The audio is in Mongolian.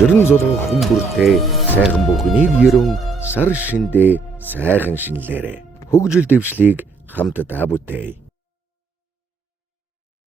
Учран золоо хүмүүртэй сайхан бүхнийг ерөн сар шиндээ сайхан шинлээрэ. Хөгжил дэвшлийг хамтдаа бүтээе.